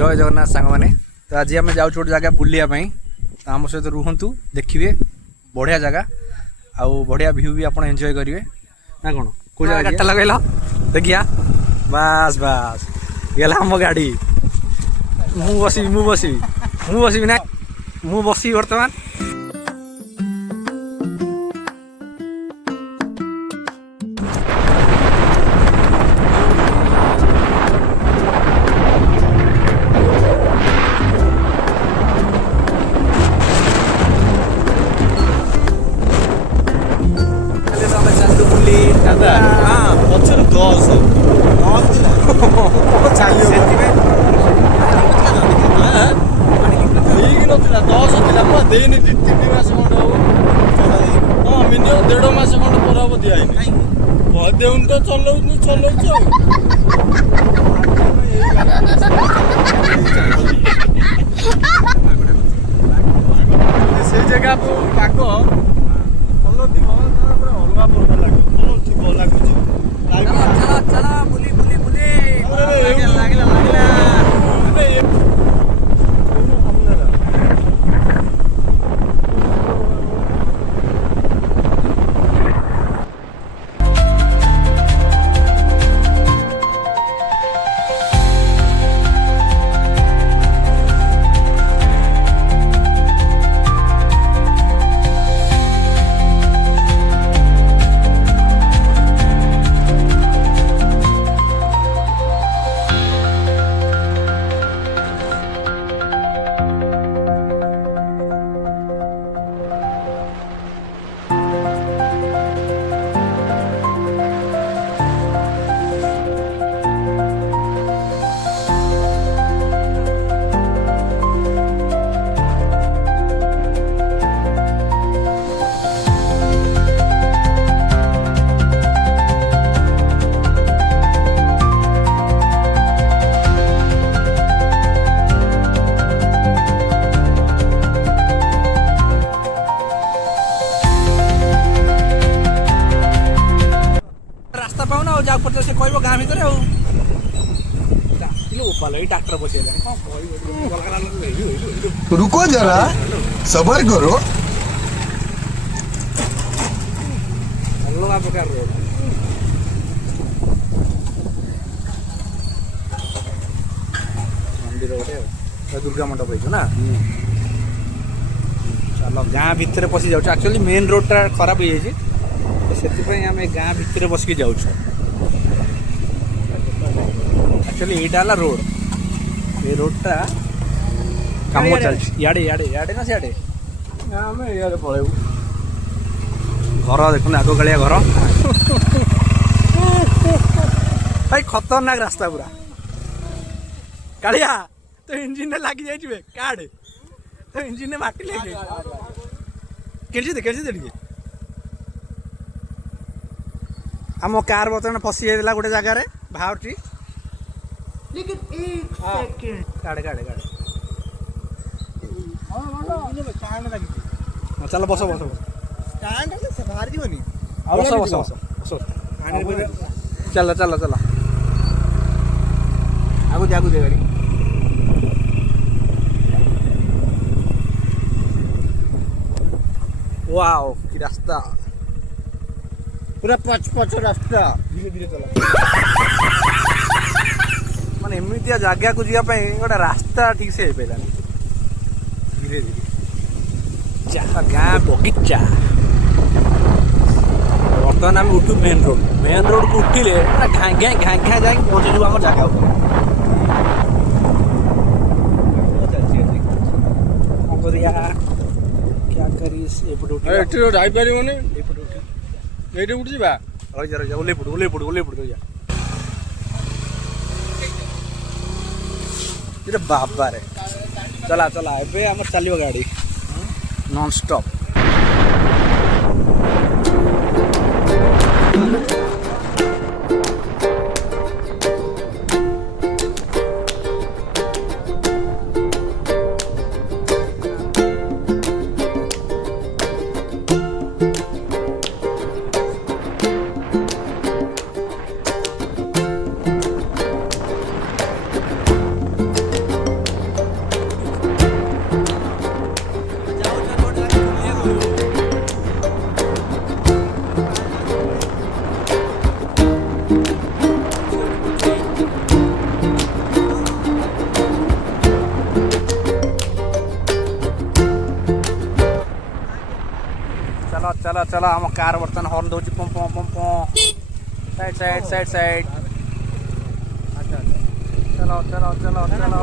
जय जगन्नाथ सांग मैंने तो आज आम जाऊँ गोटे जगह बुलायापाई तो आम सहित रुहतु देखिए बढ़िया जगह आउ बढ़िया व्यू भी आप एंजॉय करेंगे ना कौन कौ जगह गाड़ी लगेल देखिया बास बास गला आम गाड़ी मु बसबी ना मु बसबी बर्तमान ପଛରୁ 10 ଠିକ ନଥିଲା 10 ଥିଲା ମୁଁ ଦେଇନି 2-3 ମାସ ଖଣ୍ଡେ ହବ ହଁ ମିନିମମ୍ 1.5 ମାସ ଖଣ୍ଡେ ପରେ ହବ ଦିଆହେଇନି ଦେଉନି ତ ଚଲଉଛି ଆଉ ସେଇ ଜାଗାକୁ ପାଗ ଭଲ ଥିବ ଅଲଗା ପ୍ରକାର ଲାଗିବ ଭଲ ଥିବ ଲାଗୁଛି चला बुली बुली बुली लागला से कह गाँ भितर डाक्टर बस रुको जरा सबर करो अलग प्रकार रोड मंदिर गोटे दुर्गा मंडप ना चलो गाँ भितर पशि जाऊँ एक्चुअली मेन रोडटा खराब हो जाए आम गाँ भितर बसिक जाऊँ एक्चुअली यहाँ रोड ये रोडटा काम चलती इे ना सियाड़े ଆମେ ଇଆଡେ ପଳେଇବୁ घर देखो आग कालिया घर भाई खतरनाक रास्ता पूरा कालिया तो इंजिन लगी जाइए कार्ड तो इंजिन माटी लगे कैसे दे आम कार बर्तमान फसी जाइला गोटे जगार भावटी काड़े चल बस चल आगु दे गाड़ी वाओ कि रास्ता पूरा पच रास्ता धीरे धीरे चला माने एमितिया जगह को जावाई गोटे रास्ता ठीक से पारा धीरे धीरे गाँ बगीचा बर्तमान आम उठू मेन रोड को उठिले घाँ जाए पहुँचू आम जगह क्या करी ଯାଇପାରିବନି ଏଇଠି ଉଠି ଯିବା ରହିଯା ଓହ୍ଲେଇ ପଡୁ बाबा रे चला एबे आम चलो गाड़ी नॉन स्टॉप चलो चलो आम कार बर्तमान हॉर्न दौर पम पम पम पम साइड साइड साइड साइड चलो चलो चलो चलो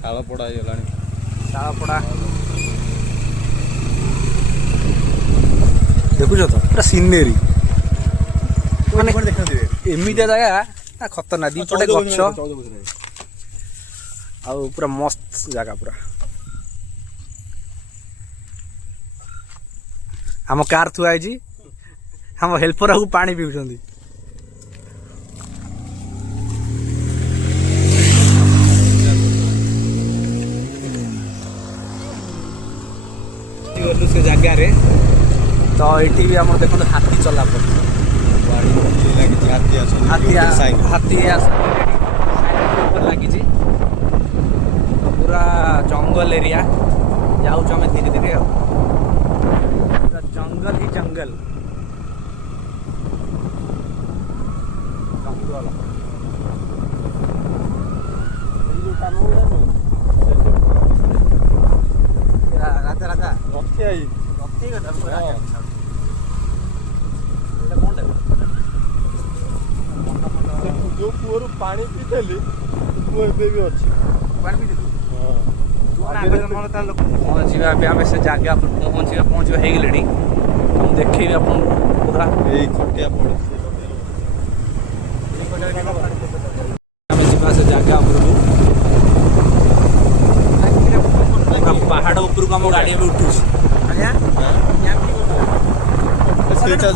ଶାଳ ପଡ଼ା ହେଇଗଲାଣି। ଶାଳ ପଡ଼ା ଦେଖୁଛ ତ ପୁରା ସିନେରୀ ମାନେ ଏମିତିଆ ଜାଗା ନା ଖତରନାକ ଦିପଟେ ଗଛ ଆଉ ପୁରା ମସ୍ତ ଜାଗା ପୁରା। ଆମ କାର ଥୁଆ ହେଇଛି ଆମ ହେଲ୍ପର ଆଉ ପାଣି ପିଉଛନ୍ତି। ଗଲୁ ସେ ଜାଗାରେ ତ ଏଠି ବି ଆମର ଦେଖନ୍ତୁ ହାତୀ ଚଲା ପଡୁଛି ହାତୀ ଲାଗିଛି ପୁରା ଜଙ୍ଗଲ ଏରିଆ ଯାଉଛୁ ଆମେ ଧୀରେ ଧୀରେ ଆଉ ପୁରା ଜଙ୍ଗଲ ହିଁ ଜଙ୍ଗଲ ଜଙ୍ଗଲ ରାଧା ରାଧା ଯୋଉ କୂଅରୁ ପାଣି ପିଇଥିଲି ମୁଁ ଏବେ ବି ଅଛି। ପହଞ୍ଚିବା ଏବେ ଆମେ ସେ ଜାଗା ପହଞ୍ଚିବା ହେଇଗଲେଣି ମୁଁ ଦେଖେଇବି ଆପଣଙ୍କୁ ପୁରା ଏଇ ଖଟିଆ ପଡ଼ିଛି। ଆମେ ଯିବା ସେ ଜାଗା ଉପରକୁ ପାହାଡ଼ ଉପରକୁ ଆମ ଗାଡ଼ି ଏବେ ଉଠୁଛି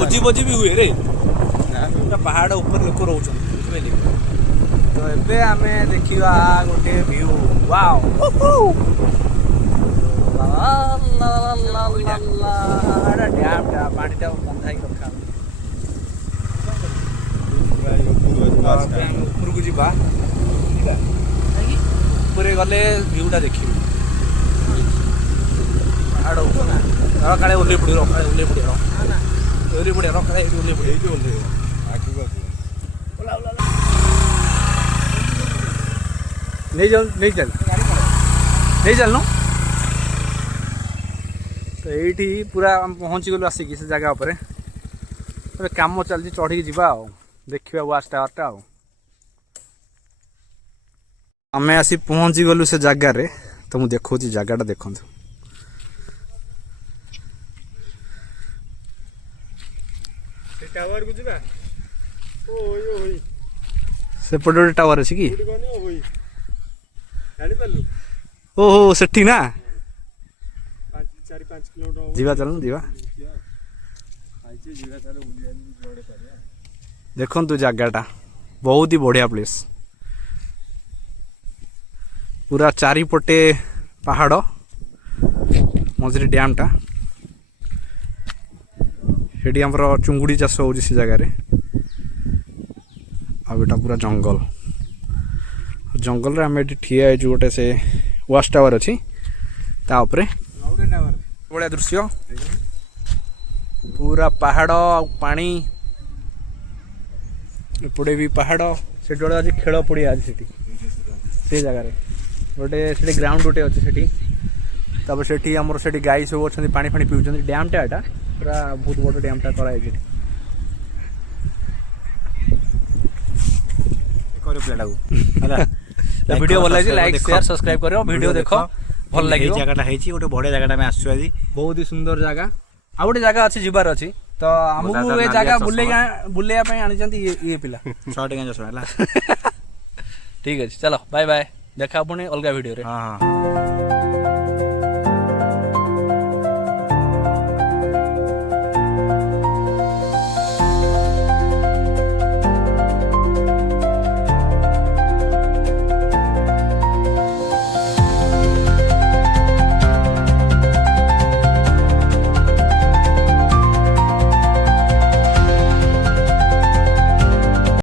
ଭୋଜି ଭୋଜି ବି ହୁଏ ରେ ପୁରା ପାହାଡ଼ ଉପରେ ଲୋକ ରହୁଛନ୍ତି ବୁଝିପାରିଲେ। ତ ଏବେ ଆମେ ଦେଖିବା ଗୋଟେ ଭିଉ ୱାଓ ଡ୍ୟାମ୍ଟା ପାଣିଟା ବନ୍ଧା ହେଇକି ରଖା ଆମେ ଉପରକୁ ଯିବା ଉପରେ ଗଲେ ଭିଉଟା ଦେଖିବୁ ପାହାଡ଼ ଉପରେ କାଳେ ଓହ୍ଲେଇ ପଡ଼ିବ କାଳେ ଓହ୍ଲେଇ ପଡ଼ିବ ଓହ୍ଲେଇ ପଡ଼ିବ କାଳେ ଏଇଠି ଓହ୍ଲେଇ ପଡ଼ିବ ଏଇଠି ଓହ୍ଲେଇବ ନେଇ ଚାଲୁନ ତ ଏଇଠି ପୁରା ଆମେ ପହଞ୍ଚିଗଲୁ ଆସିକି ସେ ଜାଗା ଉପରେ ଏବେ କାମ ଚାଲିଛି ଚଢ଼ିକି ଯିବା ଆଉ ଦେଖିବା ୱାଚ୍ ଟାୱାରଟା ଆଉ ଆମେ ଆସି ପହଞ୍ଚିଗଲୁ ସେ ଜାଗାରେ ତ ମୁଁ ଦେଖାଉଛି ଜାଗାଟା ଦେଖନ୍ତୁ ଟାୱାରକୁ ଯିବା ସେପଟେ ଗୋଟେ ଟାୱାର ଅଛି କି ଜାଣିପାରିଲୁ ଓହୋ ସେଠି ନା 4-5 କିଲୋମିଟର ଯିବା ଚାଲୁନ ଯିବା ଦେଖନ୍ତୁ ଜାଗାଟା ବହୁତ ହି ବଢ଼ିଆ ପ୍ଲେସ୍ ପୁରା ଚାରିପଟେ ପାହାଡ଼ ମଝିରେ ଡ୍ୟାମ୍ଟା ସେଠି ଆମର ଚୁଙ୍ଗୁଡ଼ି ଚାଷ ହେଉଛି ସେ ଜାଗାରେ ଆଉ ଏଇଟା ପୁରା ଜଙ୍ଗଲ ଜଙ୍ଗଲରେ ଆମେ ଏଠି ଠିଆ ହେଇଛୁ ଗୋଟେ ସେ ୱାଚ୍ ଟାୱାର ଅଛି ତା ଉପରେ ବଢ଼ିଆ ଦୃଶ୍ୟ ପୁରା ପାହାଡ଼ ଆଉ ପାଣି ଏପଟେ ବି ପାହାଡ଼ ସେଠି ଗୋଟେ ଅଛି ଖେଳ ପଡ଼ିଆ ଅଛି ସେଠି ସେ ଜାଗାରେ ଗୋଟେ ସେଠି ଗ୍ରାଉଣ୍ଡ ଗୋଟେ ଅଛି ସେଠି ତାପରେ ସେଠି ଆମର ସେଠି ଗାଈ ସବୁ ଅଛନ୍ତି ପାଣି ଫାଣି ପିଉଛନ୍ତି ଡ୍ୟାମ୍ଟା ଏଇଟା ପୁରା ବହୁତ ବଡ଼ ଡ୍ୟାମ୍ଟା କରାଯାଇଛି ପିଲାଟାକୁ ହେଲା ଭିଡ଼ିଓ ଭଲ ଲାଗିଛି ଲାଇକ୍ ସେୟାର ସବସ୍କ୍ରାଇବ କର ଭିଡ଼ିଓ ଦେଖ ଭଲ ଲାଗିବ ଜାଗାଟା ହେଇଛି ଗୋଟେ ବଢ଼ିଆ ଜାଗାଟା ଆମେ ଆସିଛୁ ଆଜି ବହୁତ ହି ସୁନ୍ଦର ଜାଗା ଆଉ ଗୋଟେ ଜାଗା ଅଛି ଯିବାର ଅଛି ତ ଆମକୁ ଏ ଜାଗା ବୁଲେଇବା ପାଇଁ ଆଣିଛନ୍ତି ଇଏ ପିଲା 100 ଟଙ୍କା ହେଲା ଠିକ୍ ଅଛି ଚାଲ ବାଏ ବାଏ ଦେଖା ପୁଣି ଅଲଗା ଭିଡ଼ିଓରେ।